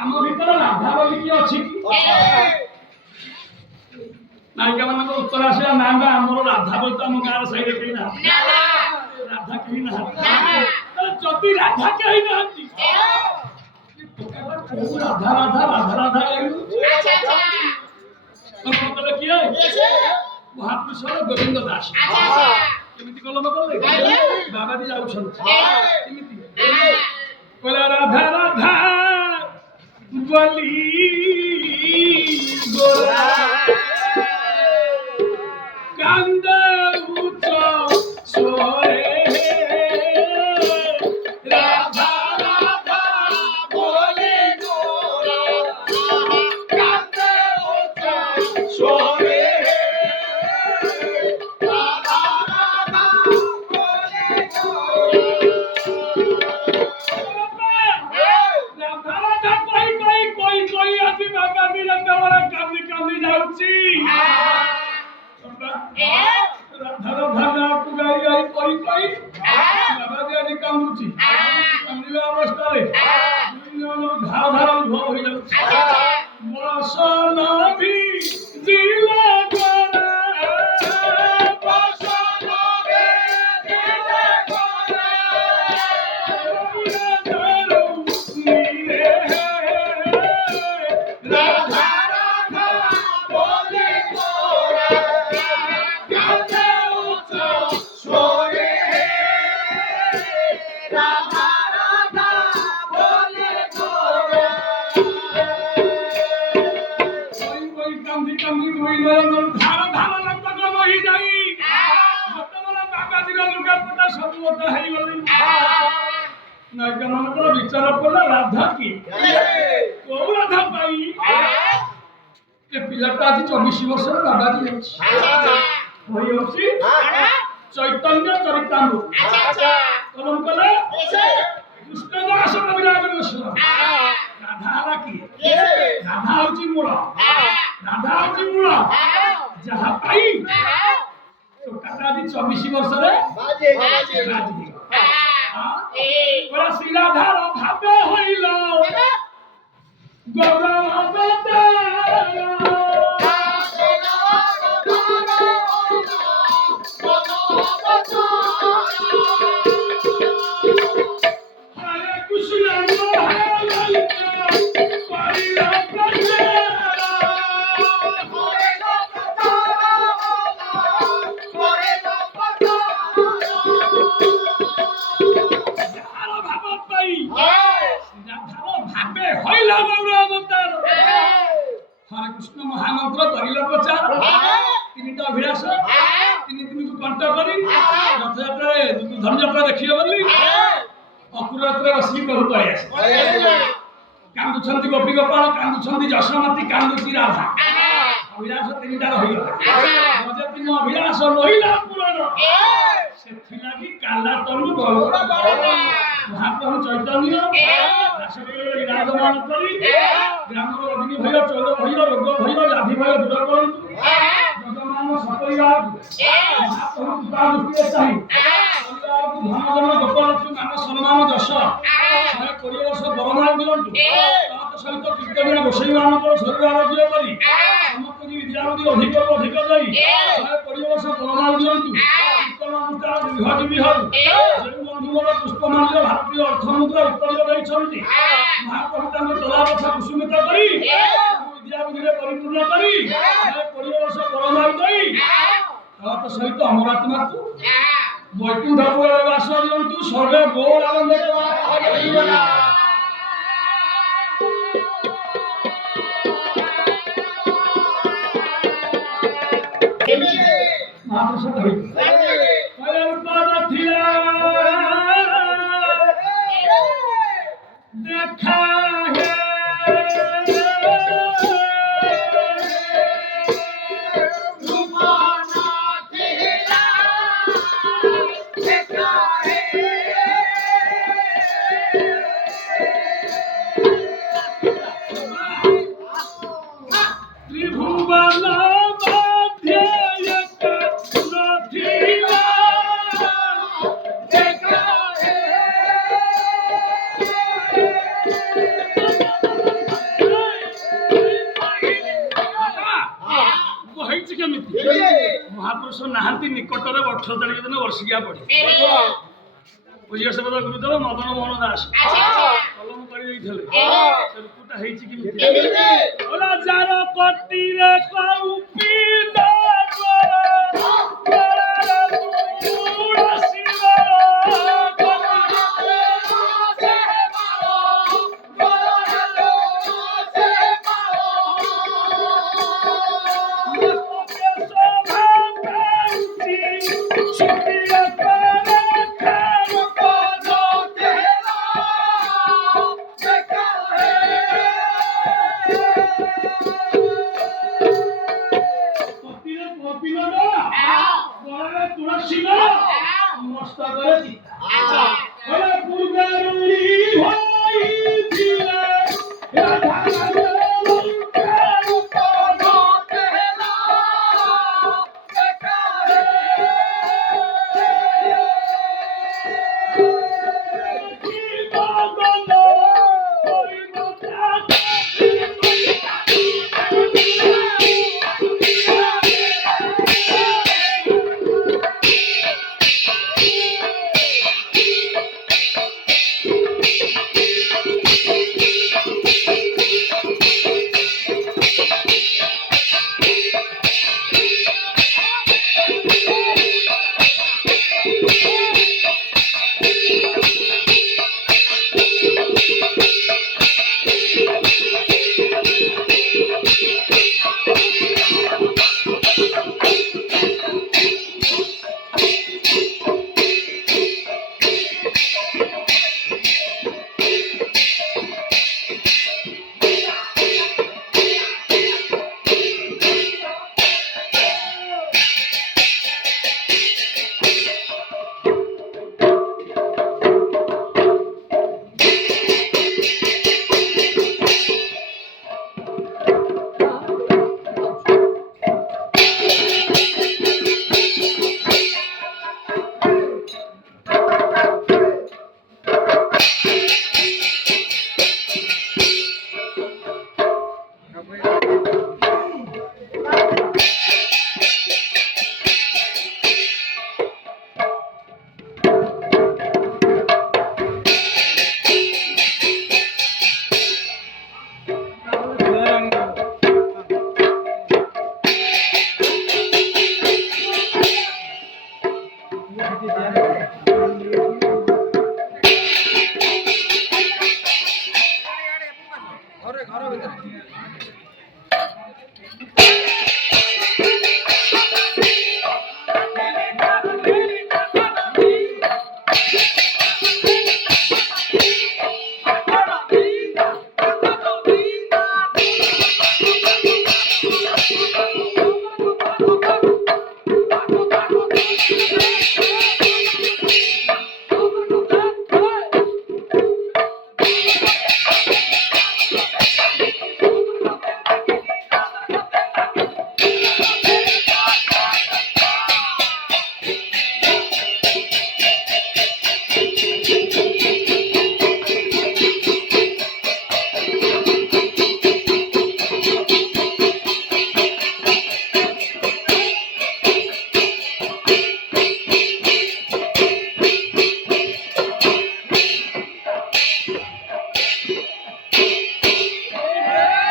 ଆମ ଭିତରେ ରାଧା ବୋଲି କିଏ ଅଛି କି? ନାୟିକା ମାନଙ୍କ ଉତ୍ତର ଆସିବା ନା ନା ଆମର ରାଧା ବୋଲି ତ ଆମ ଗାଁର ସାଇଡରେ କେହି ନାହାନ୍ତି। ରାଧା କେହି ନାହାନ୍ତି। ଯଦି ରାଧା କେହି ନାହାନ୍ତି ରାଧା ରାଧା ରାଧା ରାଧା କିଏ? ମହାପୁରୁଷର ଗୋବିନ୍ଦ ଦାସ। କେମିତି କଲମ କଲେ? ବାବାଜୀ ଯାଉଛନ୍ତି କେମିତି କହିଲା ରାଧା ରାଧା ବୋଲି ଗୋରା କାନ୍ଦ ଉଚ୍ଚ ସ୍ୱରେ ରାଧା ରାଧା ବୋଲି ଗୋରା କାନ୍ଦ ଉଚ୍ଚ ସ୍ୱରେ ରାଧା ରାଧା ବୋଲି କୋଇ ଆଜି ବାବାଜୀ ଯେତେବେଳେ କାନ୍ଦି କାନ୍ଦି ଯାଉଛି ରାଧା ରାଧା ନାକୁ ଗାଇ ଗାଇ କହି କହି ବାବାଜୀ ଆଜି କାନ୍ଦୁଛି। କାନ୍ଦିବା ଅବସ୍ଥାରେ ଧାର ଧାର ଲୁହ ହୋଇଯାଉଛି। ବସନ ଭିଜିଲା ବିଚାର କଲା ରାଧା କି କୋଉ ରାଧା ପାଇ ପିଲାଟା ଆଜି 24 ବର୍ଷର ବାବାଜୀ ଅଛି ଚୈତନ୍ୟ ଚରିତାମୃତ କଲମ କଲେ କୃଷ୍ଣଦାସ କବିରାଜ ଗୋସ୍ୱାମୀ। ରାଧା ହେଲା କିଏ? ରାଧା ହଉଛି ମୂଳ। ରାଧା ହଉଛି ମୂଳ ଯାହା ପାଇ ଟୋକାଟା ଆଜି 24 ବର୍ଷରେ ଶ୍ରୀ ରାଧାର ଭାବେ ହଇଲ ଗୌରବ হরে কৃষ্ণ মহামন্ত্র করিল প্রচার। তিনিটা অভিଳାଷ ତିନି ଦିନକୁ କଣ୍ଟ କରି ରଥଯାତ୍ରାରେ ଧନୁଯାତ୍ରା ଦେଖିବେ ବୋଲି ଅକୁରତରେ ବସିକି ପ୍ରଭୁ ପଳେଇ ଆସିଲେ। କାନ୍ଦୁଛନ୍ତି ଗୋପୀ ଗୋପାଳ, କାନ୍ଦୁଛନ୍ତି ଯଶୋମତୀ, କାନ୍ଦୁଛି ରାଧା। ଅଭିଳାଷ ତିନିଟା ରହିଗଲା। ତିନି ଅଭିଳାଷ ରହିଲା ପୁରାଣ ସେଥିଲାଗି କାଲା ତନୁ ମହାପ୍ରଭୁ ଚୈତନ୍ୟ ବିରାଜମାନ କରି ଗ୍ରାମର ଅଗ୍ନି ଭୟ, ଚୋର ଭୟ, ରୋଗ ଭୟ, ବ୍ୟାଧି ଭୟ ଦୂର କରନ୍ତୁ। ଯଜମାନ ସପରିବାର ମହାପ୍ରଭୁ କୃପା ଦୃଷ୍ଟିରେ ଚାହିଁ ପରିବାରକୁ ଧନ ଗୋପଲକ୍ଷ୍ମୀ ମାନ ସମ୍ମାନ ଯଶ 120 ବର୍ଷ ବରମାଳ ଦିଅନ୍ତୁ। ତତ୍ ସହିତ କୀର୍ତ୍ତନୀୟ ଗୋସାଇମାନଙ୍କର ଶରୀର ଆରୋଗ୍ୟ କରି ସମସ୍ତଙ୍କୁ ବିଦ୍ୟାବଧି ଅଧିକରୁ ଅଧିକ ଦେଇ 120 ବର୍ଷ ବରମାଳ ଦିଅନ୍ତୁ। କୀର୍ତ୍ତନ ଅନୁଷ୍ଠାନ ଦୀର୍ଘଜୀବୀ ହଉ। ଯେଉଁ ବନ୍ଧୁଙ୍କର ପୁଷ୍ପମାଲ୍ୟ ଭାରତୀୟ ଅର୍ଥମୁଦ୍ରା ଉତ୍ତର ଦେଇଛନ୍ତି ମହାପ୍ରଭୁ ତାଙ୍କ ଚଲାପଥ କୁସୁମିତ କରି ବିଦ୍ୟାବୁଦ୍ଧିରେ ପରିପୂର୍ଣ୍ଣ କରି 120 ବର୍ଷ ବରମାଳ ଦେଇ ତତ୍ ସହିତ ଅମରାତ୍ମାକୁ ବୈକୁଣ୍ଠପୁରରେ ବାସ ଦିଅନ୍ତୁ। ସ୍ୱର୍ଗ ଗୌର ଆନନ୍ଦରେ ମହାପୁରୁଷ দেখা ମହାପୁରୁଷ ନାହାନ୍ତି ନିକଟରେ 18 ତାରିଖ ଦିନ ବର୍ଷିକିଆ ପଡେ ପୂଜ୍ୟସେବକ ଗୁରୁଦେବ ମଦନ ମୋହନ ଦାସ କଲମ କରି ଦେଇଥିଲେ ସେ ଋତୁଟା ହେଇଛି କେମିତି ରାଜାର କଟିରେ କଉପି